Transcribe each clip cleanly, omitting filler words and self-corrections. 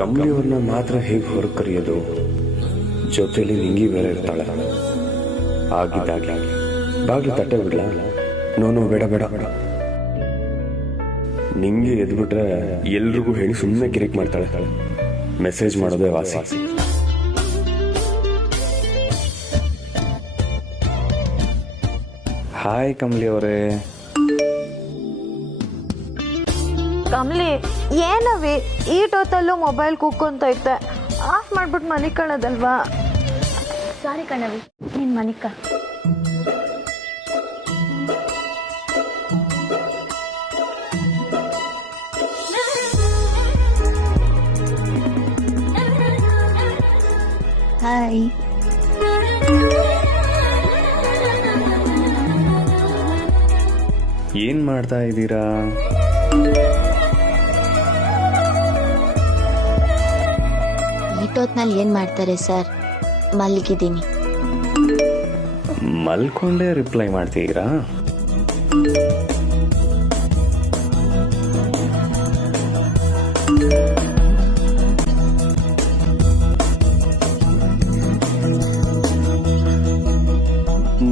ಕಮಲಿಯವ್ರನ್ನ ಮಾತ್ರ ಹೇಗೆ ಹೊರಗೆ ಕರೆಯೋದು? ಜೊತೆಲಿ ನಿಂಗಿ ಬೇರೆ ಇರ್ತಾಳೆ. ಆಗಿದ್ದಾಗಿ ಬಾಗ್ಲು ತಟ್ಟೆ ಬಿಡ್ಲ? ನೋನು ಬೇಡ ಬೇಡ ಬೇಡ. ನಿಂಗೆ ಎದ್ಬಿಟ್ರೆ ಎಲ್ರಿಗೂ ಹೇಳಿ ಸುಮ್ಮನೆ ಕಿರಿಕ್ ಮಾಡ್ತಾಳೆ. ಮೆಸೇಜ್ ಮಾಡೋದೇ ವಾಸಿ. ಹಾಯ್ ಕಮಲಿ ಅವರೇ. ಕಮಲಿ, ಏನವಿ ಈಟೊತ್ತಲ್ಲೂ ಮೊಬೈಲ್ ಕುಕ್ಕೊಂತೈತೆ? ಆಫ್ ಮಾಡ್ಬಿಟ್ಟು ಮನೆ ಕಣದಲ್ವಾ? ಸಾರಿ ಕಣವಿ, ನೀನ್ ಮನಿಕ. ಹಾಯ್. ಏನ್ ಮಾಡ್ತಾ ಇದ್ದೀರಾ? ಈಟೊತ್ನಲ್ಲಿ ಏನ್ ಮಾಡ್ತಾರೆ ಸರ್? ಮಲಗಿದ್ದೀನಿ. ಮಲ್ಕೊಂಡೇ ರಿಪ್ಲೈ ಮಾಡ್ತೀರಾ?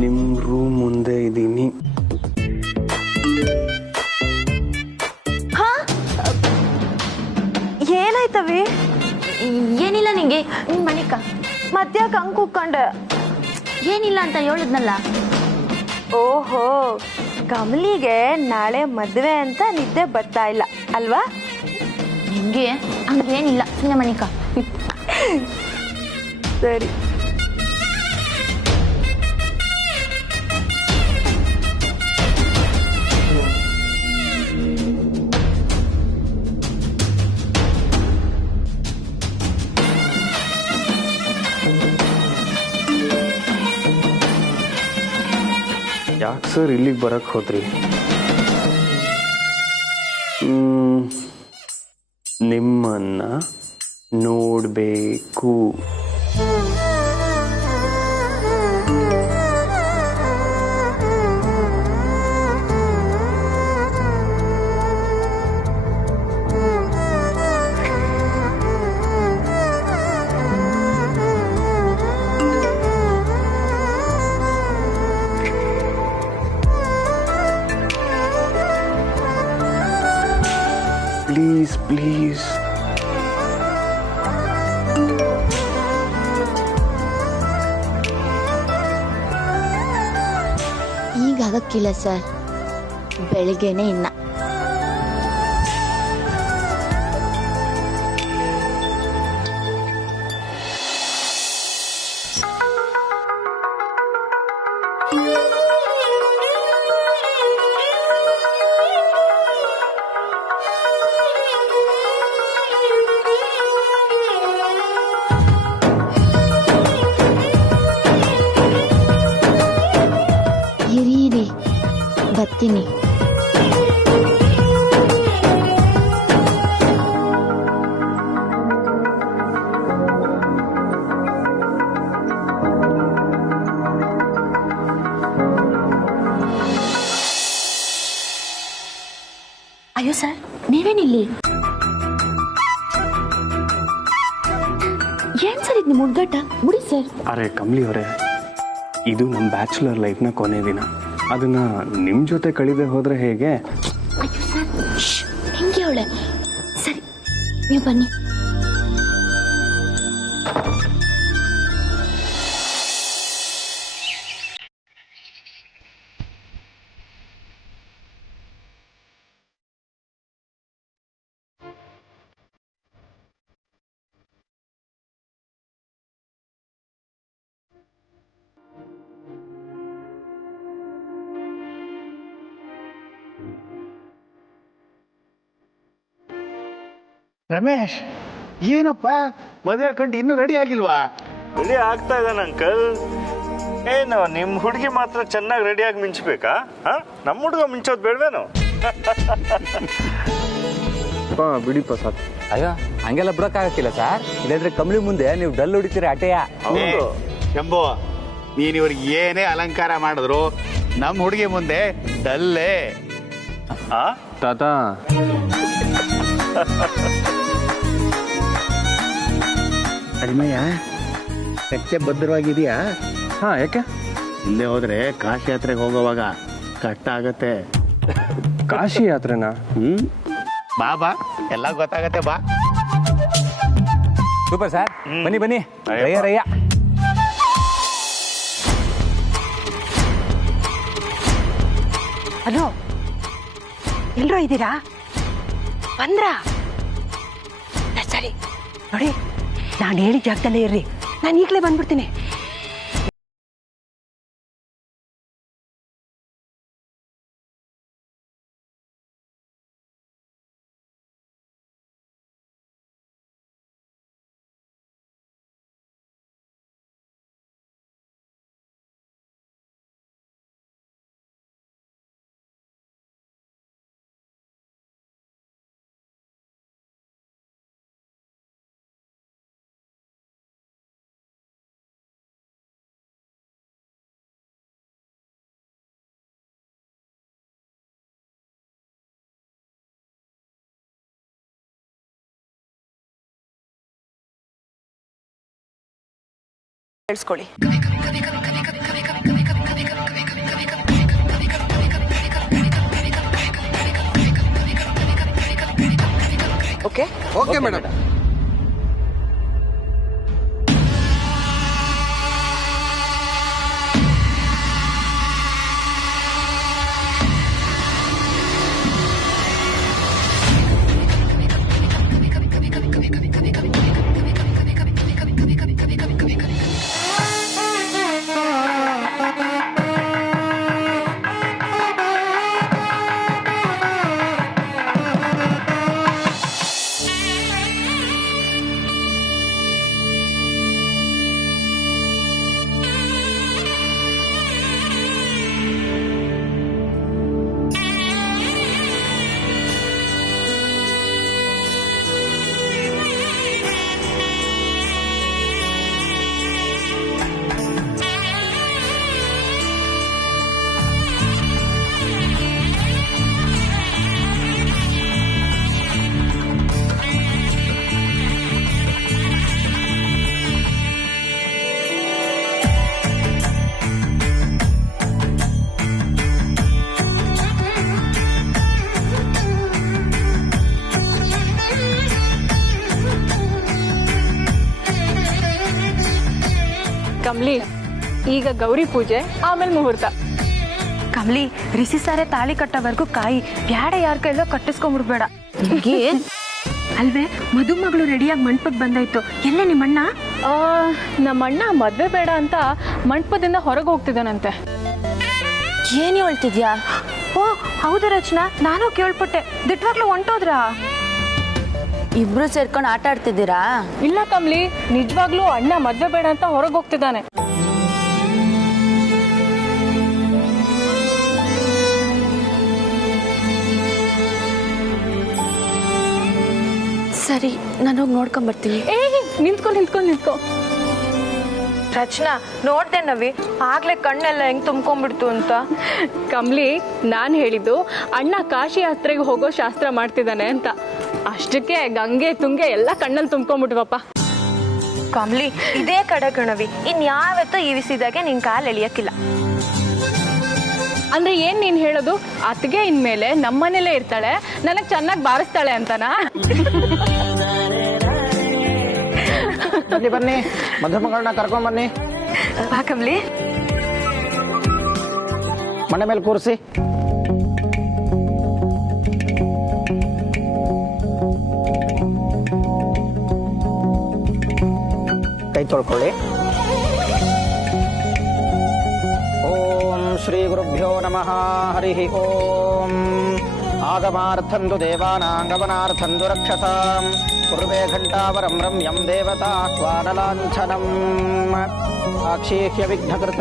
ನಿಮ್ ರೂಮ್ ಮುಂದೆ ಇದ್ದೀನಿ. ಏನಾಯ್ತವಿ? ಏನಿಲ್ಲ, ನಿಂಗೆ ನಿನ್ ಮನಿಕ. ಮಧ್ಯಾಹ್ನ ಹಂಗ್ ಕುಕ್ಕೊಂಡೆ. ಏನಿಲ್ಲ ಅಂತ ಹೇಳಿದ್ನಲ್ಲ. ಓಹೋ, ಕಮಲಿಗೆ ನಾಳೆ ಮದ್ವೆ ಅಂತ ನಿದ್ದೆ ಬರ್ತಾ ಇಲ್ಲ ಅಲ್ವಾ? ನಿಂಗೆ ಹಂಗೇನಿಲ್ಲ, ಸುಮ್ಮನೆ ಮನಿಕ. ಸರಿ. ಯಾಕೆ ಸರ್ ಇಲ್ಲಿಗೆ ಬರಕ್ ಹೋದ್ರಿ? ನಿಮ್ಮನ್ನ ನೋಡ್ಬೇಕು. Please please. ಈಗ ಆಗಕ್ಕಿಲ್ಲ ಸರ್, ಬೆಳಿಗ್ಗೆನೆ ಇನ್ನ. ಇರಿ ಬರ್ತೀನಿ. ಅಯ್ಯೋ ಸರ್, ನೀವೇನಿಲ್ಲಿ? ಏನ್ ಸರ್ ಇದು ನಿಮ್ಮ ಹುಡ್ಗಾಟ? ಮುಡಿ ಸರ್. ಅರೆ ಕಮಲಿ ಅವರೇ, ಇದು ನಮ್ಮ ಬ್ಯಾಚುಲರ್ ಲೈಫ್ನ ಕೊನೆ ದಿನ. ಅದನ್ನ ನಿಮ್ ಜೊತೆ ಕಳೆದೇ ಹೋದ್ರೆ ಹೇಗೆ? ಅಯ್ಯೋ ಸರ್, ಹಿಂಗೆ ಅವಳೆ. ಸರಿ, ನೀವು ಬನ್ನಿ. ರಮೇಶ್, ಏನಪ್ಪ ಮದುವೆ ಕಂಡು ಇನ್ನೂ ರೆಡಿ ಆಗಿಲ್ವಾ? ರೆಡಿ ಆಗ್ತಾ ಇದ್ದಾನೆ ಅಂಕಲ್. ಏನು ನಿಮ್ಮ ಹುಡುಗಿ ಮಾತ್ರ ಚೆನ್ನಾಗಿ ರೆಡಿಯಾಗಿ ಮಿಂಚ್ಬೇಕಾ? ನಮ್ಮ ಹುಡುಗ ಮಿಂಚೋದು ಬೇಡವೇನು? ಬಿಡಿಪ್ಪ ಸಾಕು. ಅಯ್ಯೋ, ಹಂಗೆಲ್ಲ ಬಿಡೋಕ್ಕಾಗಕ್ಕಿಲ್ಲ ಸರ್. ಇಲ್ಲಾಂದ್ರೆ ಕಮಲಿ ಮುಂದೆ ನೀವು ಡಲ್ ಹೊಡಿತೀರಿ ಅಟೆಯ. ಹೌದು ಶಂಭು, ನೀನ್ ಇವ್ರಿಗೆ ಏನೇ ಅಲಂಕಾರ ಮಾಡಿದ್ರು ನಮ್ಮ ಹುಡುಗಿ ಮುಂದೆ ಡಲ್ಲೇ. ತಾತ ಅಡಿಮಯ್ಯ ಕಚ್ಚೆ ಭದ್ರವಾಗಿದೆಯಾ? ಹಾ, ಯಾಕೆ? ಇಲ್ಲೇ ಹೋದ್ರೆ ಕಾಶಿ ಯಾತ್ರೆಗೆ ಹೋಗೋವಾಗ ಕಷ್ಟ ಆಗತ್ತೆ. ಕಾಶಿ ಯಾತ್ರೆನಾ? ಬಾ ಬಾ, ಎಲ್ಲ ಗೊತ್ತಾಗತ್ತೆ, ಬಾ. ಸೂಪರ್ ಸರ್, ಬನ್ನಿ ಬನ್ನಿ. ರಯ್ಯ ರಯ್ಯ. ಹಲೋ, ಎಲ್ರೂ ಇದ್ದೀರಾ? ಬಂದ್ರಾ? ಸರಿ ನೋಡಿ, ನಾನು ಹೇಳಿದ ಜಾಗದಲ್ಲೇ ಇರ್ರಿ, ನಾನು ಈಗಲೇ ಬಂದ್ಬಿಡ್ತೀನಿ. ಕೇಳಿಸ್ಕೊಳ್ಳಿ. Okay okay madam. ಕಮ್ಲಿ, ಈಗ ಗೌರಿ ಪೂಜೆ, ಆಮೇಲೆ ಮುಹೂರ್ತ. ಕಮಲಿ, ರಿಸಿ ಸಾರೆ ತಾಳಿ ಕಟ್ಟೋವರೆಗೂ ಕಾಯಿ ಬ್ಯಾಡ, ಯಾರ ಕೈಲೋ ಕಟ್ಟಿಸ್ಕೊಂಡ್ಬಿಡ್ಬೇಡ. ಅಲ್ವೇ, ಮದುಮಗಳು ರೆಡಿಯಾಗಿ ಮಂಟಪಕ್ಕೆ ಬಂದಾಯ್ತು. ಎಲ್ಲೇ ನಿಮ್ಮಣ್ಣ? ನಮ್ಮಣ್ಣ ಮದ್ವೆ ಬೇಡ ಅಂತ ಮಂಟಪದಿಂದ ಹೊರಗೆ ಹೋಗ್ತಿದ್ದಾನಂತೆ. ಏನ್ ಹೇಳ್ತಿದ್ಯಾ? ಓ ಹೌದು ರಚನಾ, ನಾನು ಕೇಳ್ಪಟ್ಟೆ. ದಿಟ್ವಾಗ್ಲೂ ಹೊಂಟೋದ್ರಾ? ಇಬ್ರು ಸೇರ್ಕೊಂಡು ಆಟ ಆಡ್ತಿದ್ದೀರಾ? ಇಲ್ಲ ಕಮ್ಲಿ, ನಿಜವಾಗ್ಲೂ ಅಣ್ಣ ಮದ್ವೆ ಬೇಡ ಅಂತ ಹೊರಗೆ ಹೋಗ್ತಿದ್ದಾನೆ. ಸರಿ, ನಾನು ಹೋಗಿ ನೋಡ್ಕೊಂಬರ್ತೀನಿ. ನಿಂತ್ಕೊ. ರಚನಾ, ನೋಡ್ದೆ ನವಿ, ಆಗ್ಲೇ ಕಣ್ಣೆಲ್ಲ ಹೆಂಗ್ ತುಂಬ್ಕೊಂಡ್ಬಿಡ್ತು ಅಂತ. ಕಮ್ಲಿ, ನಾನು ಹೇಳಿದ್ದು ಅಣ್ಣ ಕಾಶಿ ಯಾತ್ರೆಗೆ ಹೋಗೋ ಶಾಸ್ತ್ರ ಮಾಡ್ತಿದ್ದಾನೆ ಅಂತ. ಅಷ್ಟಕ್ಕೆ ಗಂಗೆ ತುಂಗೆ ಎಲ್ಲ ಕಣ್ಣಲ್ಲಿ ತುಂಬ್ಕೊಂಡ್ಬಿಟ್ವಪ್ಪ. ಕಮ್ಲಿ, ಇದೇ ಕಡೆ ಕಣವಿ, ಇನ್ಯಾವತ್ತೂ ಈ ವಿಸಿದಾಗೆ ನಿನ್ ಕಾಲು ಎಳಿಯಕ್ಕಿಲ್ಲ. ಅಂದ್ರೆ ಏನ್ ನೀನ್ ಹೇಳೋದು? ಅತ್ಗೆ ಇನ್ಮೇಲೆ ನಮ್ಮನೇಲೇ ಇರ್ತಾಳೆ, ನನಗ್ ಚೆನ್ನಾಗಿ ಬಾರಿಸ್ತಾಳೆ ಅಂತನಾ? ಬನ್ನಿ, ಮಧುಮಗಳನ್ನ ಕರ್ಕೊಂಡ್ ಬನ್ನಿ. ಬಾ ಕಮ್ಲಿ. ಮನೆ ಮೇಲೆ ಕೂರಿಸಿ. ಕೈ ತೊಳ್ಕೊಳ್ಳಿ. ಓಂ ಶ್ರೀ ಗುರುಭ್ಯೋ ನಮಃ. ಹರಿ ಓಂ. ಆಗಮಾರ್ಥಂದು ದೇವಾನಾಂಗಮನಾರ್ಥಂದು ರಕ್ಷಸಾಂ. ಪೂರ್ವೇ ಘಂಟಾವರಂ ರಮ್ಯಂ ದೇವತಾಹ್ವಾನಲಾಂಛನಂ. ಆಕ್ಷೀಹ್ಯ ವಿಘ್ನಕೃತ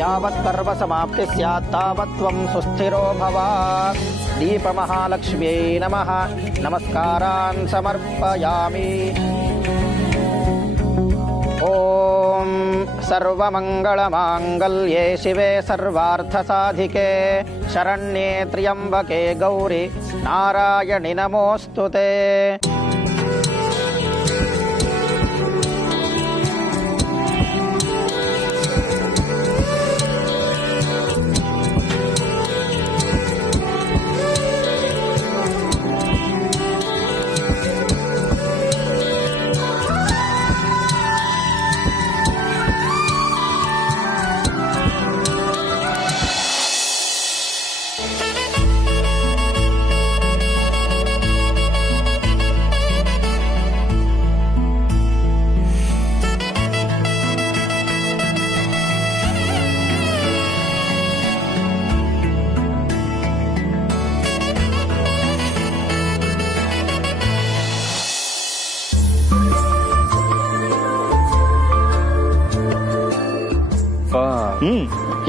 ಯಾವತ್ ಕರ್ಮ ಸಮಾಪ್ತಿ ಸ್ಯಾತ್ ತಾವತ್ ತ್ವಂ ಸುಸ್ಥಿರೋ ಭವ. ದೀಪಮಹಾಲಕ್ಷ್ಮ್ಯೈ ನಮಃ. ನಮಸ್ಕಾರಾನ್ ಸಮರ್ಪಯಾಮಿ. ಓಂ ಸರ್ವಮಂಗಳಮಾಂಗಲ್ಯೇ ಶಿವೆ ಸರ್ವಾರ್ಥಸಾಧಿಕೆ ಶರಣ್ಯೇ ತ್ರ್ಯಂಬಕೆ ಗೌರಿ ನಾರಾಯಣಿ ನಮೋಸ್ತುತೆ.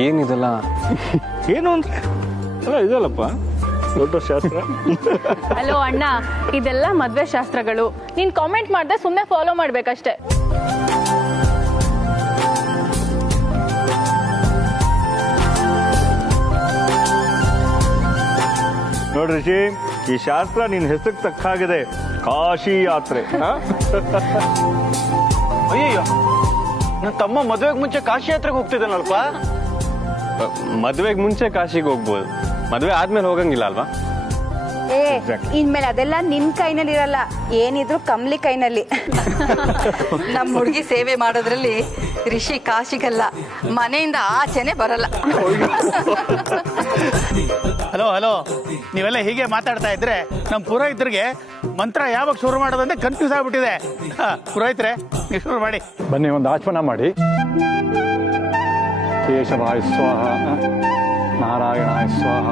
ಏನಿದೆಲ್ಲ? ಏನು ಅಂದ್ರೆ ಅಲ್ಲ ಇದಲ್ಲಪ್ಪ ದೊಡ್ಡ ಶಾಸ್ತ್ರ. ಹಲೋ ಅಣ್ಣ, ಇದೆಲ್ಲ ಮದ್ವೆ ಶಾಸ್ತ್ರಗಳು. ನೀನ್ ಕಾಮೆಂಟ್ ಮಾಡ್ದೆ ಸುಮ್ಮನೆ ಫಾಲೋ ಮಾಡ್ಬೇಕಷ್ಟೇ. ನೋಡ್ರಿ ರಿಷಿ, ಈ ಶಾಸ್ತ್ರ ನಿನ್ ಹೆಸರಿಗೆ ತಕ್ಕ ಹಾಗಿದೆ, ಕಾಶಿ ಯಾತ್ರೆ. ಅಯ್ಯಯ್ಯೋ, ನನ್ನ ತಮ್ಮ ಮದುವೆಗೆ ಮುಂಚೆ ಕಾಶಿ ಯಾತ್ರೆಗೆ ಹೋಗ್ತಿದ್ದಾನಲ್ಪ. ಮದ್ವೆಗೆ ಮುಂಚೆ ಕಾಶಿಗೆ ಹೋಗ್ಬೋದು, ಮದ್ವೆ ಆದ್ಮೇಲೆ ಹೋಗಂಗಿಲ್ಲ ಅಲ್ವಾ? ಇನ್ಮೇಲೆ ಅದೆಲ್ಲ ನಿನ್ ಕೈನಲ್ಲಿ ಇರಲ್ಲ, ಏನಿದ್ರು ಕಮ್ಲಿ ಕೈನಲ್ಲಿ. ನಮ್ಮ ಹುಡುಗಿ ಸೇವೆ ಮಾಡೋದ್ರಲ್ಲಿ ರಿಷಿ ಕಾಶಿಗಲ್ಲ, ಮನೆಯಿಂದ ಆಚೆನೆ ಬರಲ್ಲ. ಹಲೋ ಹಲೋ, ನೀವೆಲ್ಲ ಹೀಗೆ ಮಾತಾಡ್ತಾ ಇದ್ರೆ ನಮ್ಮ ಪುರೋಹಿತರಿಗೆ ಮಂತ್ರ ಯಾವಾಗ ಶುರು ಮಾಡೋದಂದ್ರೆ ಕನ್ಫ್ಯೂಸ್ ಆಗ್ಬಿಟ್ಟಿದೆ. ಪುರೋಹಿತರೆ, ನೀವು ಶುರು ಮಾಡಿ. ಬನ್ನಿ, ಒಂದು ಆಚಮನ ಮಾಡಿ. ಕೇಶವಾಯ ಸ್ವಾಹ, ನಾರಾಯಣಾಯ ಸ್ವಾಹ,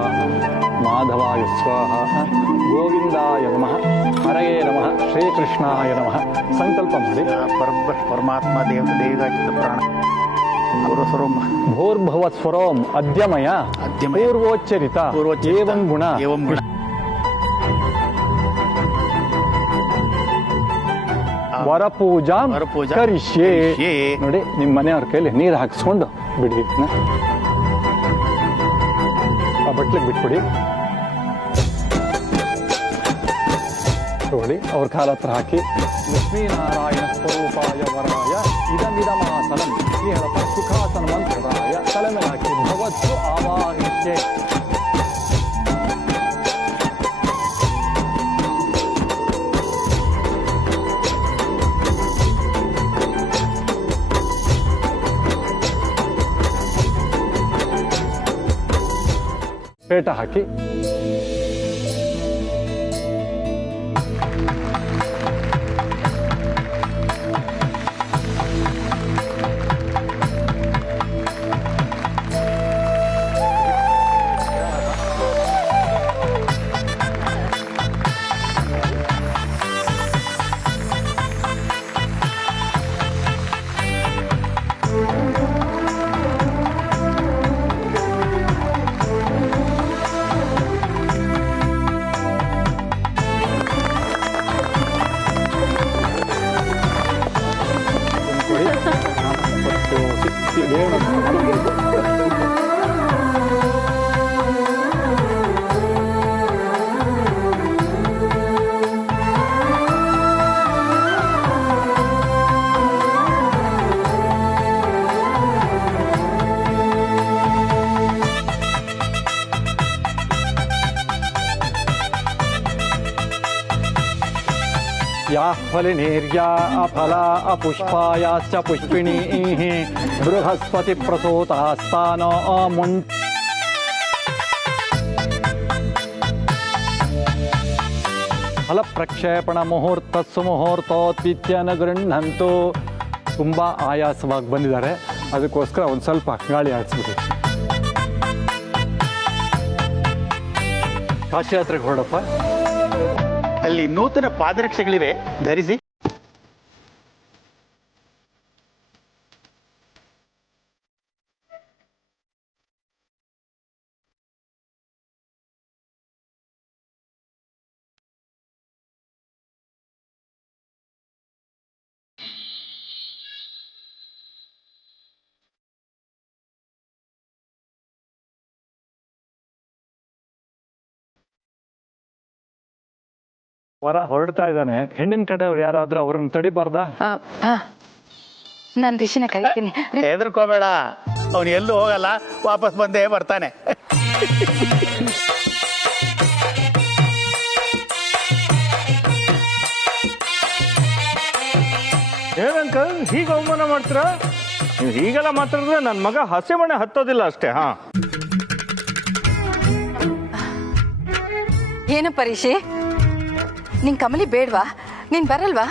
ಮಾಧವಾಯ ಸ್ವಾಹ, ಗೋವಿಂದಾಯ ನಮಃ, ಹರಯೇ ನಮಃ, ಶ್ರೀಕೃಷ್ಣಾಯ ನಮಃ. ಸಂಕಲ್ಪ ಮಾಡಿ. ಪರಮಾತ್ಮ ದೇವದಾಚಿತ ಪ್ರಾಣ ಭೂರ್ಭುವ ಸ್ವರೋಂ ಅದ್ಯಮಯ ಪೂರ್ವೋಚ್ಚರಿತ ಏವಂ ಗುಣ. ವರಪೂಜಾ ಕರಿಷ್ಯೆ. ನೋಡಿ, ನಿಮ್ಮ ಮನೆಯವ್ರ ಕೈಲಿ ನೀರು ಹಾಕಿಸ್ಕೊಂಡು ಬಿಡಿ, ಆ ಬಟ್ಲಿಗೆ ಬಿಟ್ಬಿಡಿ. ನೋಡಿ, ಅವ್ರ ಕಾಲ ಹತ್ರ ಹಾಕಿ, ಲಕ್ಷ್ಮೀನಾರಾಯಣ ಸ್ವರೂಪಾಯ ವರಾಯ ಇದಮಿದಮಾಸನಂ ಶ್ರೀಹಳಪ ಸುಖಾಸನ ಮಂತ್ರಾಯ ತಲೆ ಮೇಲೆ ಹಾಕಿ ಭವತ್ಸು ಆವಾಹಿಷ್ಯೆ. ಪೇಟ ಹಾಕಿ ಫಲಿನೇರ್ಯಾ ಅಫಲ ಅಪುಷ್ಪಾಯಾಶ್ಚ ಪುಷ್ಪಿಣೀಃ ಬೃಹಸ್ಪತಿ ಪ್ರಸೂತಾಸ್ತಾನೋ ಮುನ್. ಫಲ ಪ್ರಕ್ಷೇಪಣ ಮುಹೂರ್ತ ಸುಮುಹೂರ್ತೋತ್ಪಿತ್ಯನ ಗೃಹಂತು. ತುಂಬ ಆಯಾಸವಾಗಿ ಬಂದಿದ್ದಾರೆ, ಅದಕ್ಕೋಸ್ಕರ ಒಂದು ಸ್ವಲ್ಪ ಗಾಳಿ ಆಡಿಸ್ಬಿಡಿ. ಕಾಶಿ ಯಾತ್ರೆಗೆ ಹೊರಡಪ್ಪ. ಅಲ್ಲಿ ನೂತನ ಪಾದರಕ್ಷೆಗಳಿವೆ, ಧರಿಸಿ. ವರ ಹೊರಡ್ತಾ ಇದ್ದಾನೆ, ಹೆಣ್ಣಿನ ಕಡೆಯವ್ರು ಯಾರಾದ್ರೂ ಅವ್ರನ್ನ ತಡಿಬಾರ್ದಾ? ನಾನು ರಿಷಿನ ಕರಿತೀನಿ. ಹೆದರ್ಕೋಬೇಡ, ಅವನು ಎಲ್ಲೂ ಹೋಗಲ್ಲ, ವಾಪಸ್ ಬಂದೇ ಬರ್ತಾನೆ. ಏನಂಕಲ್ ಹೀಗೆ ಅವಮಾನ ಮಾಡ್ತೀರಾ? ನೀವು ಹೀಗೆಲ್ಲ ಮಾತಾಡಿದ್ರೆ ನನ್ನ ಮಗ ಹಸೆ ಮಣೆ ಹತ್ತೋದಿಲ್ಲ ಅಷ್ಟೇ. ಹಾ, ಏನು ಪರೀಕ್ಷೆ? ನಿನ್ ಕಮಲಿ ಬೇಡ್ವಾ? ನೀನ್ ಬರಲ್ವಾ?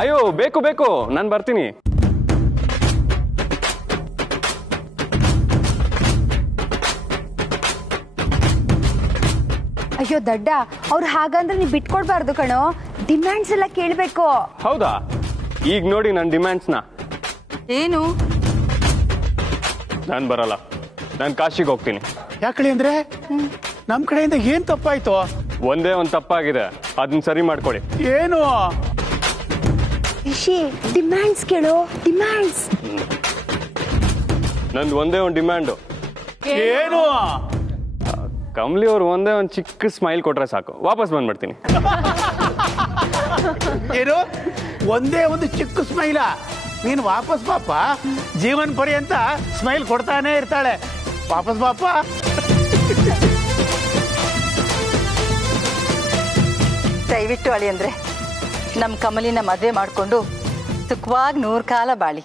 ಅಯ್ಯೋ, ಬೇಕು ಬೇಕು, ನಾನು ಬರ್ತೀನಿ. ಅಯ್ಯೋ ದಡ್ಡ, ಅವ್ರು ಹಾಗಂದ್ರೆ ನೀವು ಬಿಟ್ಕೊಡ್ಬಾರ್ದು ಕಣೋ, ಡಿಮ್ಯಾಂಡ್ಸ್ ಎಲ್ಲ ಕೇಳಬೇಕು. ಹೌದಾ? ಈಗ ನೋಡಿ ನನ್ನ ಡಿಮ್ಯಾಂಡ್ಸ್ನ. ಏನು? ನಾನು ಬರಲ್ಲ, ನಾನು ಕಾಶಿಗೆ ಹೋಗ್ತೀನಿ. ಯಾಕಳಿ ಅಂದ್ರೆ ನಮ್ಮ ಕಡೆಯಿಂದ ಏನ್ ತಪ್ಪಾಯ್ತು? ಒಂದೇ ಒಂದು ತಪ್ಪಾಗಿದೆ, ಅದನ್ನ ಸರಿ ಮಾಡ್ಕೊಳ್ಳಿ. ಏನು? ರಿಷಿ, ಡಿಮ್ಯಾಂಡ್ಸ್ ಕೇಳು, ಡಿಮ್ಯಾಂಡ್ಸ್. ನಂದು ಒಂದೇ ಒಂದು ಡಿಮ್ಯಾಂಡು. ಏನು? ಕಮಲಿ ಅವ್ರು ಒಂದೇ ಒಂದು ಚಿಕ್ಕ ಸ್ಮೈಲ್ ಕೊಟ್ರೆ ಸಾಕು, ವಾಪಸ್ ಬಂದ್ಬಿಡ್ತೀನಿ. ಏನು? ಒಂದೇ ಒಂದು ಚಿಕ್ಕ ಸ್ಮೈಲ? ನೀನು ವಾಪಸ್ ಪಾಪ, ಜೀವನ ಪರ್ಯಂತ ಸ್ಮೈಲ್ ಕೊಡ್ತಾನೆ ಇರ್ತಾಳೆ. ವಾಪಸ್ ಪಾಪ. ದಯವಿಟ್ಟು ಅಳಿ ಅಂದ್ರೆ ನಮ್ಮ ಕಮಲಿನ ಮದುವೆ ಮಾಡಿಕೊಂಡು ಸುಖವಾಗಿ 100 ಕಾಲ ಬಾಳಿ.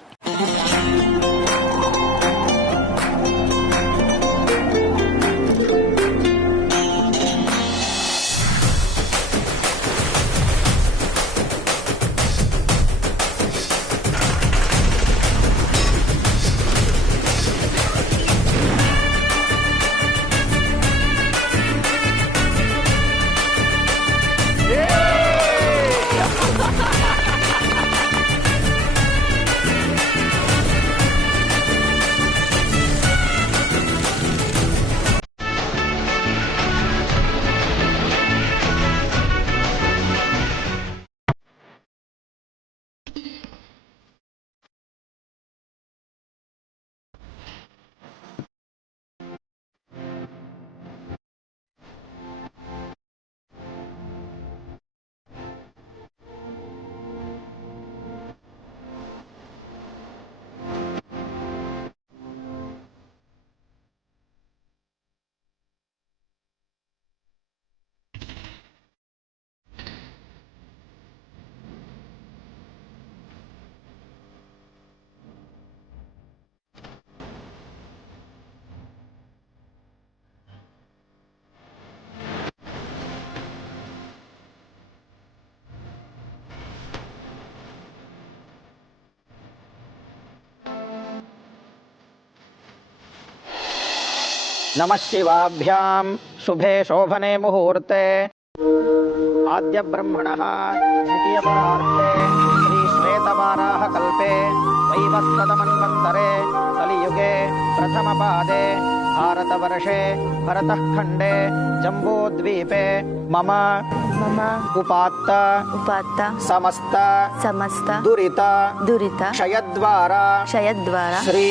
नमः शिवाभ्यां शुभे शोभने मुहूर्ते आद्य ब्रह्मणः द्वितीय परार्थे श्री श्वेतवाराह कल्पे वैवस्वतमन्वन्तरे कलियुगे प्रथमपादे भारतवर्षे भरतः खण्डे जम्बूद्वीपे मम उपात्त समस्त दुरित क्षयद्वारा श्री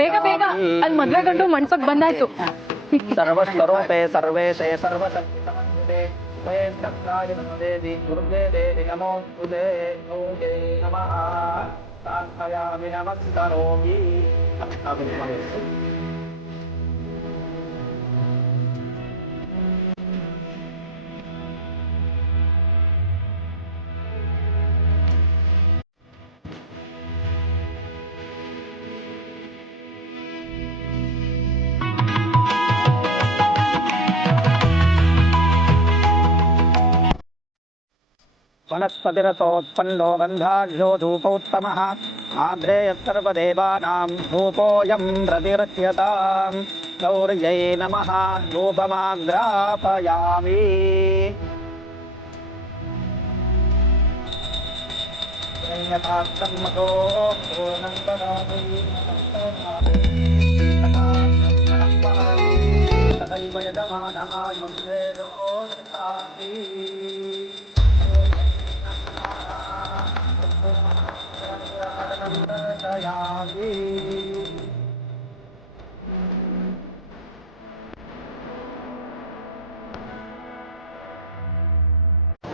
ಬೇಗ ಬೇಗ, ಅಲ್ಲಿ ಮದ್ವೆ ಗಂಡು ಮಂಟಪಕ್ಕೆ ಬಂದಾಯ್ತು. ಸರ್ವಸ್ವರೂಪೇ ಸರ್ವೇಶೇ ಸರ್ವಸಂಹಿತಮಂದಿತೆ ಸ್ವಯಂ ಚಕ್ರಾಯ ದೇವಿ ದುರ್ಗೆ ದೇವಿ ನಮೋಸ್ತುತೆ ಯೋಗೇ ನಮಃ ಸಾಧಯಾಮಿ ನಮಸ್ಕರೋಮಿ. वनस्पतिरसोत्पन्नो गन्धाढ्यो धूपोत्तमः आद्रेयः सर्वदेवानां धूपोऽयं प्रतिरच्यतां गौर्यै नमः धूपमाग्रापयामि.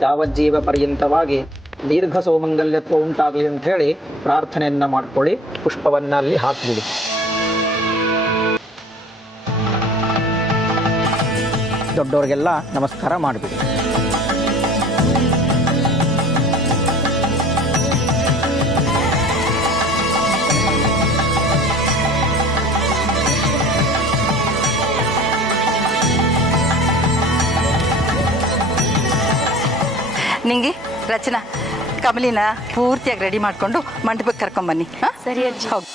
ಯಾವಜ್ಜೀವ ಪರ್ಯಂತವಾಗಿ ದೀರ್ಘ ಸೌಮಂಗಲ್ಯತ್ವ ಉಂಟಾಗಲಿ ಅಂತ ಹೇಳಿ ಪ್ರಾರ್ಥನೆಯನ್ನ ಮಾಡ್ಕೊಳ್ಳಿ. ಪುಷ್ಪವನ್ನ ಅಲ್ಲಿ ಹಾಕಿಬಿಡಿ. ದೊಡ್ಡವರಿಗೆಲ್ಲ ನಮಸ್ಕಾರ ಮಾಡಿಬಿಡಿ. ನಿಂಗೆ ರಚನಾ, ಕಮಲಿನ ಪೂರ್ತಿಯಾಗಿ ರೆಡಿ ಮಾಡ್ಕೊಂಡು ಮಂಟಪಕ್ಕೆ ಕರ್ಕೊಂಬನ್ನಿ. ಸರಿ ಅಜ್ಜಿ. ಹೌದು.